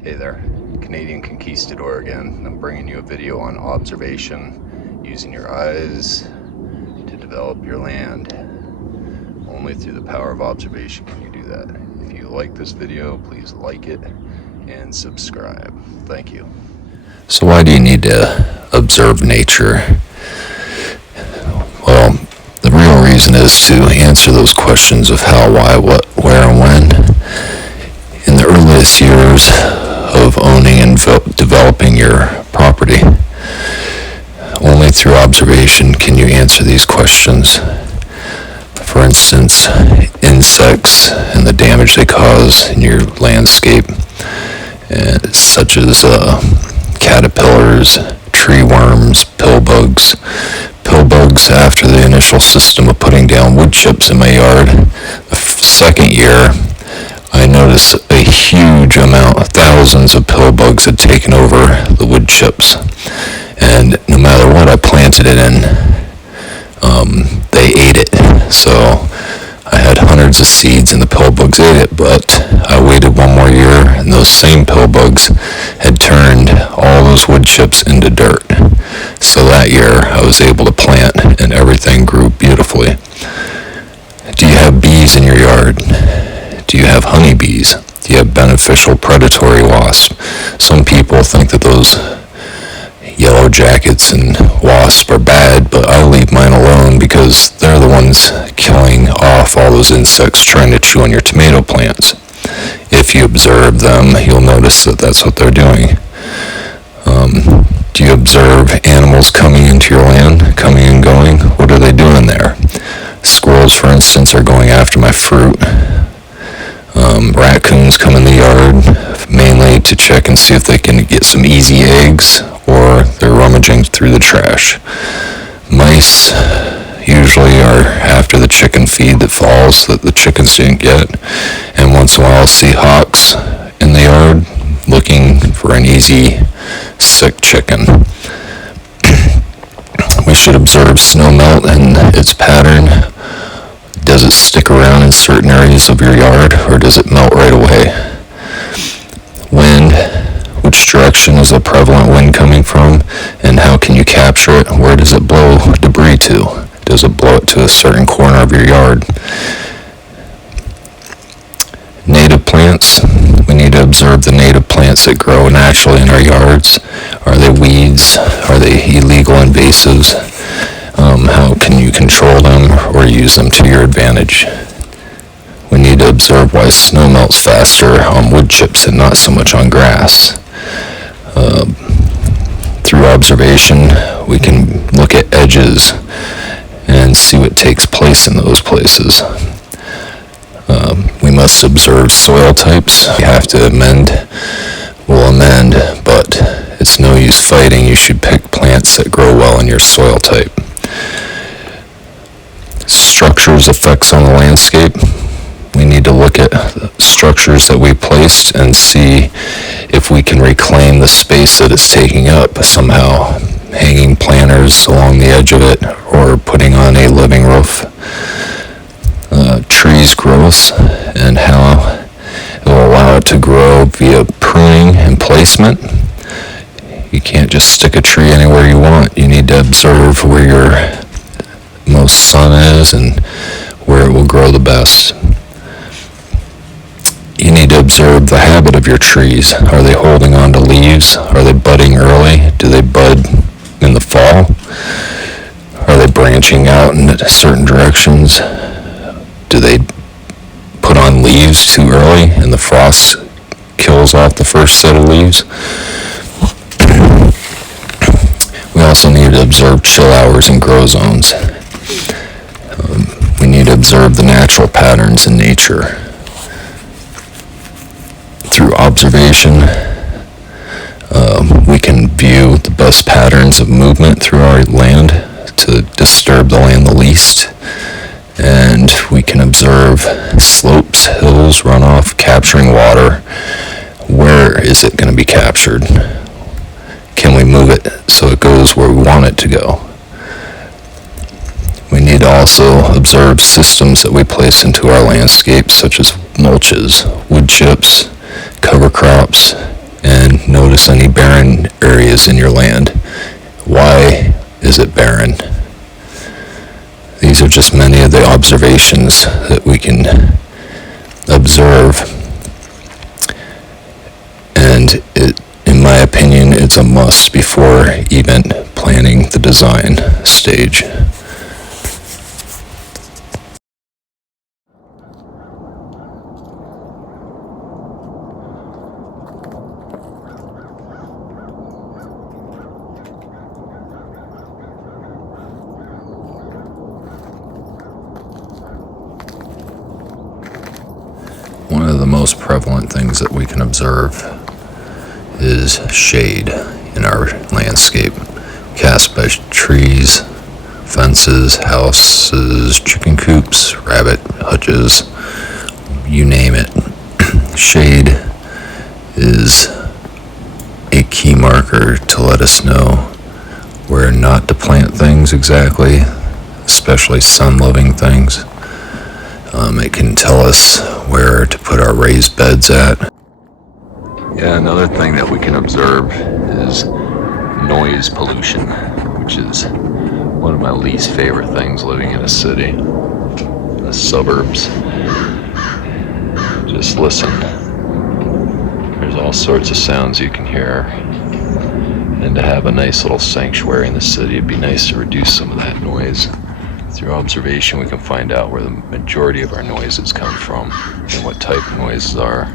Hey there, Canadian Conquistador again. I'm bringing you a video on observation, using your eyes to develop your land. Only through the power of observation can you do that. If you like this video, please like it and subscribe. Thank you. So why do you need to observe nature? Well, the real reason is to answer those questions of how, why, what, where, and when. In the earliest years of owning and developing your property, only through observation can you answer these questions. For instance, insects and the damage they cause in your landscape, such as caterpillars, tree worms, pill bugs. Pill bugs after the initial system of putting down wood chips in my yard. The second year, I noticed a huge amount, thousands of pill bugs had taken over the wood chips. And no matter what I planted it in, they ate it. So I had hundreds of seeds and the pill bugs ate it, but I waited one more year and those same pill bugs had turned all those wood chips into dirt. So that year I was able to plant and everything grew beautifully. Do you have bees in your yard? Do you have honeybees? Do you have beneficial predatory wasps? Some people think that those yellow jackets and wasps are bad, but I leave mine alone because they're the ones killing off all those insects trying to chew on your tomato plants. If you observe them, you'll notice that that's what they're doing. Do you observe animals coming into your land, coming and going? What are they doing there? Squirrels, for instance, are going after my fruit. Raccoons come in the yard mainly to check and see if they can get some easy eggs, or they're rummaging through the trash. Mice usually are after the chicken feed that falls that the chickens didn't get, and once in a while I'll see hawks in the yard looking for an easy, sick chicken. We should observe snow melt and its pattern. Does it stick around in certain areas of your yard, or does it melt right away? Wind. Which direction is the prevalent wind coming from, and how can you capture it? Where does it blow debris to? Does it blow it to a certain corner of your yard? Native plants. We need to observe the native plants that grow naturally in our yards. Are they weeds? Are they illegal invasives? How can you control them or use them to your advantage? We need to observe why snow melts faster on wood chips and not so much on grass. Through observation, we can look at edges and see what takes place in those places. We must observe soil types. We have to amend. We'll amend, but it's no use fighting. You should pick plants that grow well in your soil type. Structures, effects on the landscape. We need to look at structures that we placed and see if we can reclaim the space that it's taking up somehow. Hanging planters along the edge of it, or putting on a living roof. Trees' growth and how it will allow it to grow via pruning and placement. You can't just stick a tree anywhere you want. You need to observe where your most sun is and where it will grow the best. You need to observe the habit of your trees. Are they holding on to leaves? Are they budding early? Do they bud in the fall? Are they branching out in certain directions? Do they put on leaves too early and the frost kills off the first set of leaves? We also need to observe chill hours and grow zones. We need to observe the natural patterns in nature. Through observation, we can view the best patterns of movement through our land to disturb the land the least. And we can observe slopes, hills, runoff, capturing water. Where is it going to be captured? Can we move it so it goes where we want it to go? We need to also observe systems that we place into our landscape, such as mulches, wood chips, cover crops, and notice any barren areas in your land. Why is it barren? These are just many of the observations that we can observe, and in my opinion, it's a must before even planning the design stage. One of the most prevalent things that we can observe is shade in our landscape, cast by trees, fences, houses, chicken coops, rabbit hutches, you name it. Shade is a key marker to let us know where not to plant things exactly, especially sun-loving things. It can tell us where to put our raised beds at. Yeah, another thing that we can observe is noise pollution, which is one of my least favorite things living in a city. The suburbs. Just listen. There's all sorts of sounds you can hear. And to have a nice little sanctuary in the city, it'd be nice to reduce some of that noise. Through observation, we can find out where the majority of our noises come from and what type of noises are.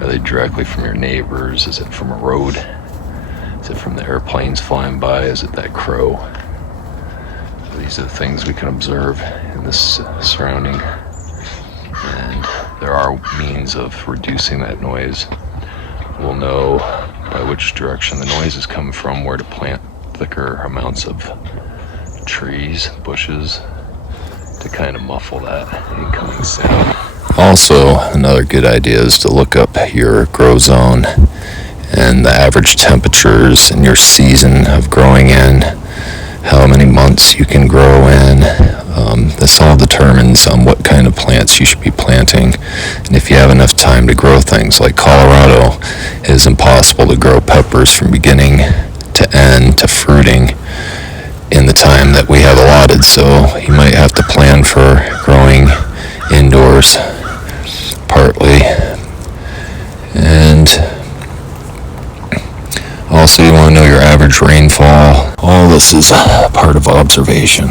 Are they directly from your neighbors? Is it from a road? Is it from the airplanes flying by? Is it that crow? So these are the things we can observe in this surrounding. And there are means of reducing that noise. We'll know by which direction the noise is coming from, where to plant thicker amounts of trees, bushes, to kind of muffle that incoming sound. Also, another good idea is to look up your grow zone and the average temperatures and your season of growing in, how many months you can grow in. This all determines on what kind of plants you should be planting. And if you have enough time to grow things, like Colorado, it is impossible to grow peppers from beginning to end to fruiting in the time that we have allotted, so you might have to plan for growing indoors partly. And also you want to know your average rainfall. All this is part of observation.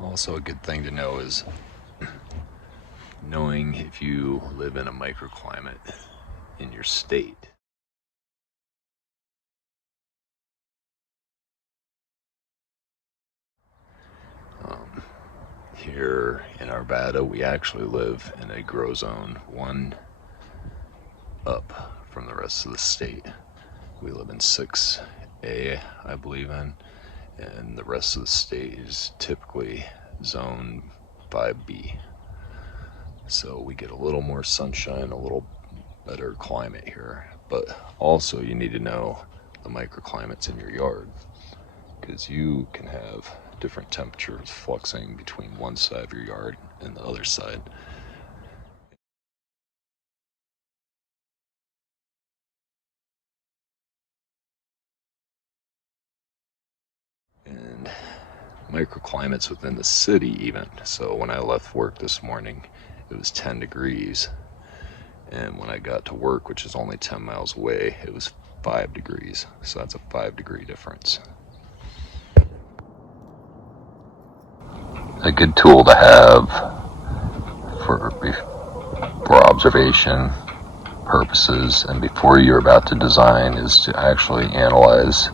Also, a good thing to know is knowing if you live in a microclimate in your state. Here in Arvada, we actually live in a grow zone, one up from the rest of the state. We live in 6A, I believe in, and the rest of the state is typically zone 5B. So we get a little more sunshine, a little better climate here. But also you need to know the microclimates in your yard, because you can have different temperatures fluxing between one side of your yard and the other side. And microclimates within the city even. So when I left work this morning, it was 10 degrees. And when I got to work, which is only 10 miles away, it was 5 degrees. So that's a 5-degree difference. A good tool to have for observation purposes and before you're about to design is to actually analyze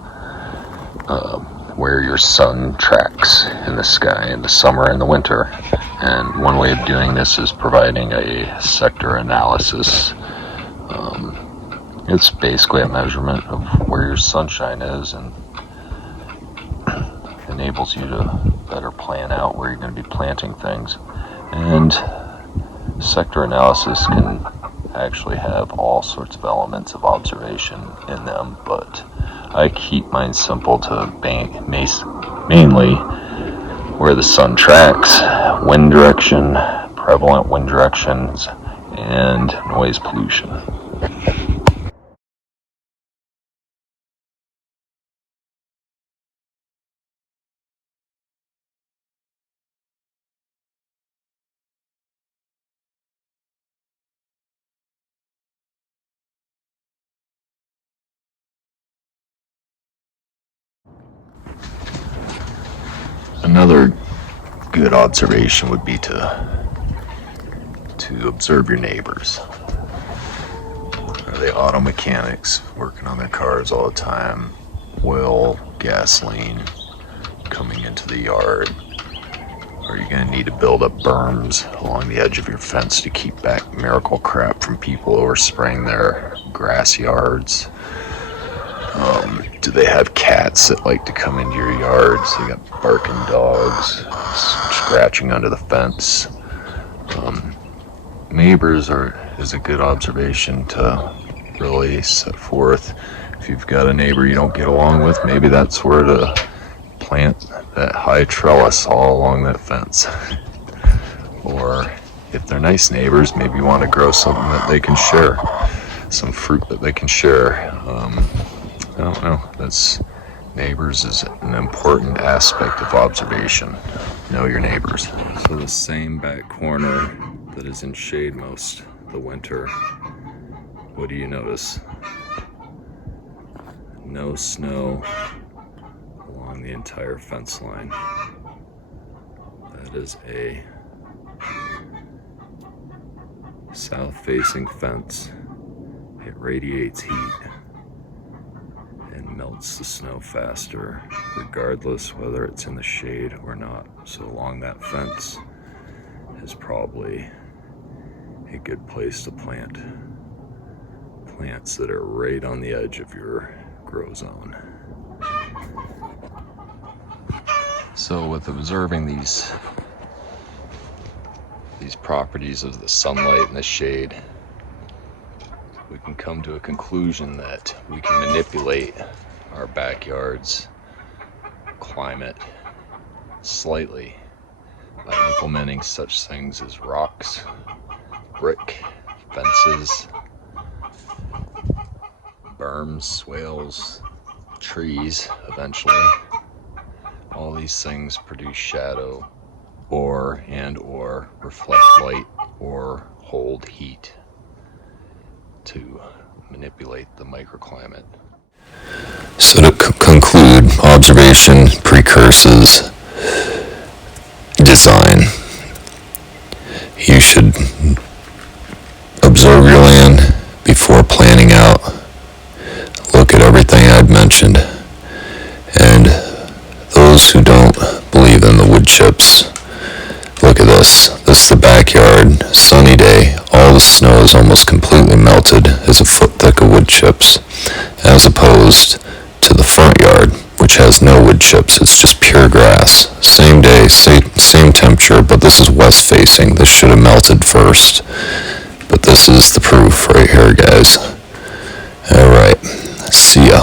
where your sun tracks in the sky in the summer and the winter. And one way of doing this is providing a sector analysis. It's basically a measurement of where your sunshine is and enables you to better plan out where you're going to be planting things. And sector analysis can actually have all sorts of elements of observation in them, but I keep mine simple to mainly where the sun tracks, wind direction, prevalent wind directions, and noise pollution. Another good observation would be to observe your neighbors. Are they auto mechanics working on their cars all the time? Oil, gasoline coming into the yard? Are you going to need to build up berms along the edge of your fence to keep back miracle crap from people overspraying their grass yards? Do they have cats that like to come into your yards? They got barking dogs scratching under the fence. Neighbors is a good observation to really set forth. If you've got a neighbor you don't get along with, maybe that's where to plant that high trellis all along that fence. Or if they're nice neighbors, maybe you want to grow something that they can share, some fruit that they can share. I don't know. Neighbors is an important aspect of observation. Know your neighbors. So the same back corner that is in shade most the winter, what do you notice? No snow along the entire fence line. That is a south-facing fence. It radiates heat and melts the snow faster, regardless whether it's in the shade or not. So along that fence is probably a good place to plant plants that are right on the edge of your grow zone. So with observing these properties of the sunlight and the shade, we can come to a conclusion that we can manipulate our backyard's climate slightly by implementing such things as rocks, brick, fences, berms, swales, trees eventually. All these things produce shadow or reflect light or hold heat to manipulate the microclimate. So to conclude, observation precurses design. You should observe your land before planning out. Look at everything I've mentioned. And those who don't believe in the wood chips, look at this. This is the backyard, sunny day. All the snow is almost completely melted. It's a foot thick of wood chips, as opposed to the front yard, which has no wood chips. It's just pure grass. Same day, same temperature, but this is west facing. This should have melted first. But this is the proof right here, guys. All right. See ya.